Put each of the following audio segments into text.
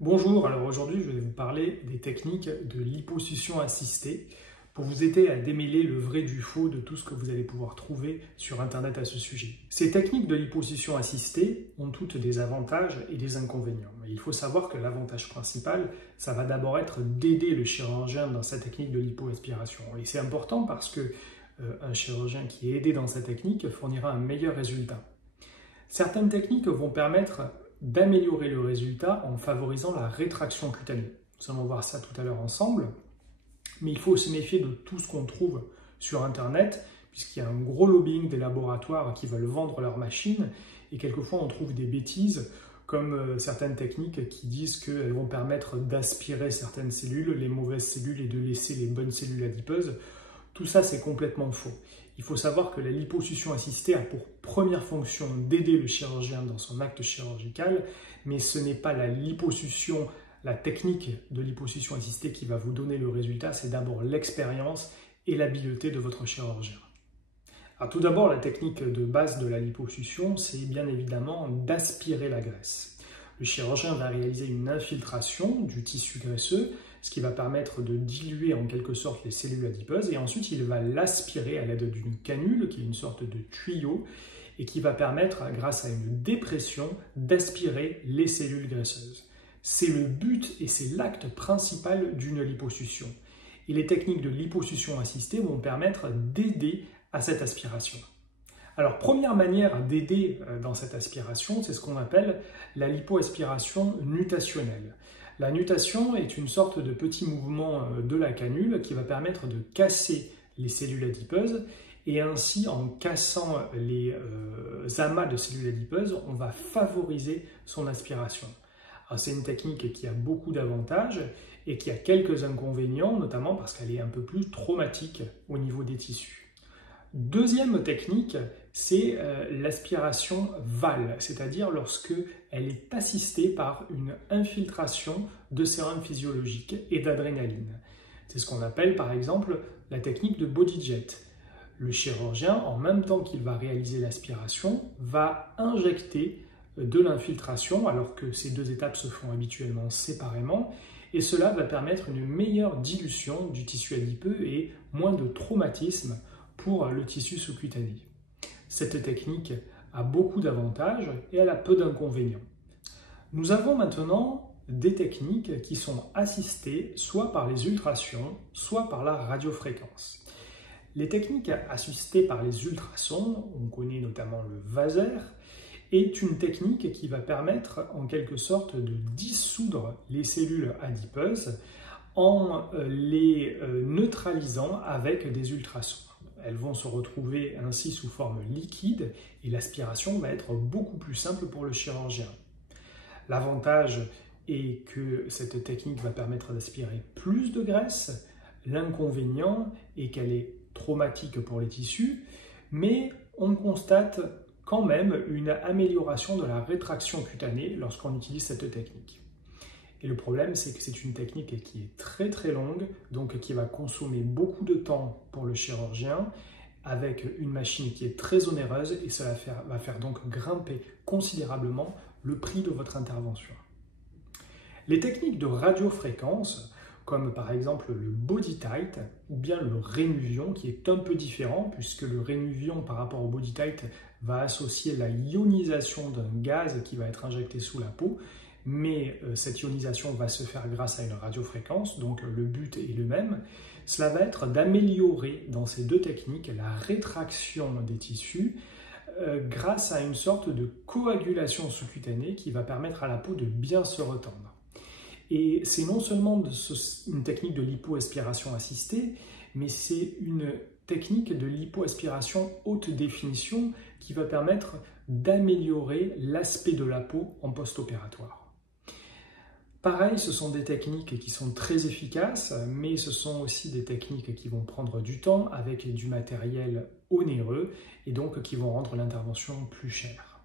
Bonjour, alors aujourd'hui je vais vous parler des techniques de liposuction assistée pour vous aider à démêler le vrai du faux de tout ce que vous allez pouvoir trouver sur internet à ce sujet. Ces techniques de liposuction assistée ont toutes des avantages et des inconvénients. Mais il faut savoir que l'avantage principal, ça va d'abord être d'aider le chirurgien dans sa technique de lipoaspiration. Et c'est important parce que un chirurgien qui est aidé dans sa technique fournira un meilleur résultat. Certaines techniques vont permettre d'améliorer le résultat en favorisant la rétraction cutanée. Nous allons voir ça tout à l'heure ensemble, mais il faut se méfier de tout ce qu'on trouve sur Internet, puisqu'il y a un gros lobbying des laboratoires qui veulent vendre leurs machines, et quelquefois on trouve des bêtises, comme certaines techniques qui disent qu'elles vont permettre d'aspirer certaines cellules, les mauvaises cellules, et de laisser les bonnes cellules adipeuses. Tout ça, c'est complètement faux. Il faut savoir que la liposuction assistée a pour première fonction d'aider le chirurgien dans son acte chirurgical, mais ce n'est pas la liposuction, la technique de liposuction assistée qui va vous donner le résultat, c'est d'abord l'expérience et l'habileté de votre chirurgien. Alors tout d'abord, la technique de base de la liposuction, c'est bien évidemment d'aspirer la graisse. Le chirurgien va réaliser une infiltration du tissu graisseux, ce qui va permettre de diluer en quelque sorte les cellules adipeuses, et ensuite il va l'aspirer à l'aide d'une canule, qui est une sorte de tuyau, et qui va permettre, grâce à une dépression, d'aspirer les cellules graisseuses. C'est le but et c'est l'acte principal d'une liposuction. Et les techniques de liposuction assistée vont permettre d'aider à cette aspiration. Alors, première manière d'aider dans cette aspiration, c'est ce qu'on appelle la lipoaspiration nutationnelle. La nutation est une sorte de petit mouvement de la canule qui va permettre de casser les cellules adipeuses, et ainsi, en cassant les amas de cellules adipeuses, on va favoriser son aspiration. C'est une technique qui a beaucoup d'avantages et qui a quelques inconvénients, notamment parce qu'elle est un peu plus traumatique au niveau des tissus. Deuxième technique, c'est l'aspiration VAL, c'est-à-dire lorsque elle est assistée par une infiltration de sérum physiologique et d'adrénaline. C'est ce qu'on appelle par exemple la technique de body jet. Le chirurgien, en même temps qu'il va réaliser l'aspiration, va injecter de l'infiltration, alors que ces deux étapes se font habituellement séparément, et cela va permettre une meilleure dilution du tissu adipeux et moins de traumatisme pour le tissu sous-cutané. Cette technique a beaucoup d'avantages et elle a peu d'inconvénients. Nous avons maintenant des techniques qui sont assistées soit par les ultrasons, soit par la radiofréquence. Les techniques assistées par les ultrasons, on connaît notamment le vaser, est une technique qui va permettre en quelque sorte de dissoudre les cellules adipeuses en les neutralisant avec des ultrasons. Elles vont se retrouver ainsi sous forme liquide et l'aspiration va être beaucoup plus simple pour le chirurgien. L'avantage est que cette technique va permettre d'aspirer plus de graisse. L'inconvénient est qu'elle est traumatique pour les tissus, mais on constate quand même une amélioration de la rétraction cutanée lorsqu'on utilise cette technique. Et le problème, c'est que c'est une technique qui est très très longue, donc qui va consommer beaucoup de temps pour le chirurgien, avec une machine qui est très onéreuse, et cela va faire donc grimper considérablement le prix de votre intervention. Les techniques de radiofréquence, comme par exemple le body tight ou bien le rénuvion, qui est un peu différent, puisque le rénuvion par rapport au body tight va associer la ionisation d'un gaz qui va être injecté sous la peau, mais cette ionisation va se faire grâce à une radiofréquence, donc le but est le même. Cela va être d'améliorer dans ces deux techniques la rétraction des tissus grâce à une sorte de coagulation sous-cutanée qui va permettre à la peau de bien se retendre. Et c'est non seulement une technique de lipoaspiration assistée, mais c'est une technique de lipoaspiration haute définition qui va permettre d'améliorer l'aspect de la peau en post-opératoire. Pareil, ce sont des techniques qui sont très efficaces, mais ce sont aussi des techniques qui vont prendre du temps avec du matériel onéreux et donc qui vont rendre l'intervention plus chère.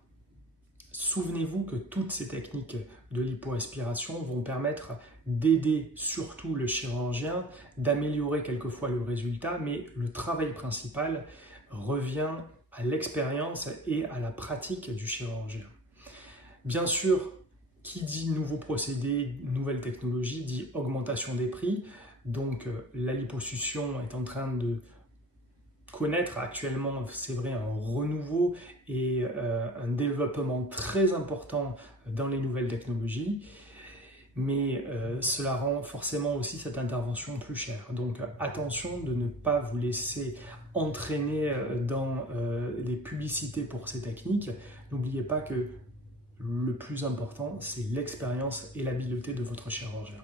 Souvenez-vous que toutes ces techniques de lipoaspiration vont permettre d'aider surtout le chirurgien, d'améliorer quelquefois le résultat, mais le travail principal revient à l'expérience et à la pratique du chirurgien. Bien sûr, Qui dit nouveau procédé, nouvelle technologie, dit augmentation des prix. Donc la liposuction est en train de connaître actuellement, c'est vrai, un renouveau et un développement très important dans les nouvelles technologies. Mais cela rend forcément aussi cette intervention plus chère. Donc attention de ne pas vous laisser entraîner dans les publicités pour ces techniques. N'oubliez pas que le plus important, c'est l'expérience et l'habileté de votre chirurgien.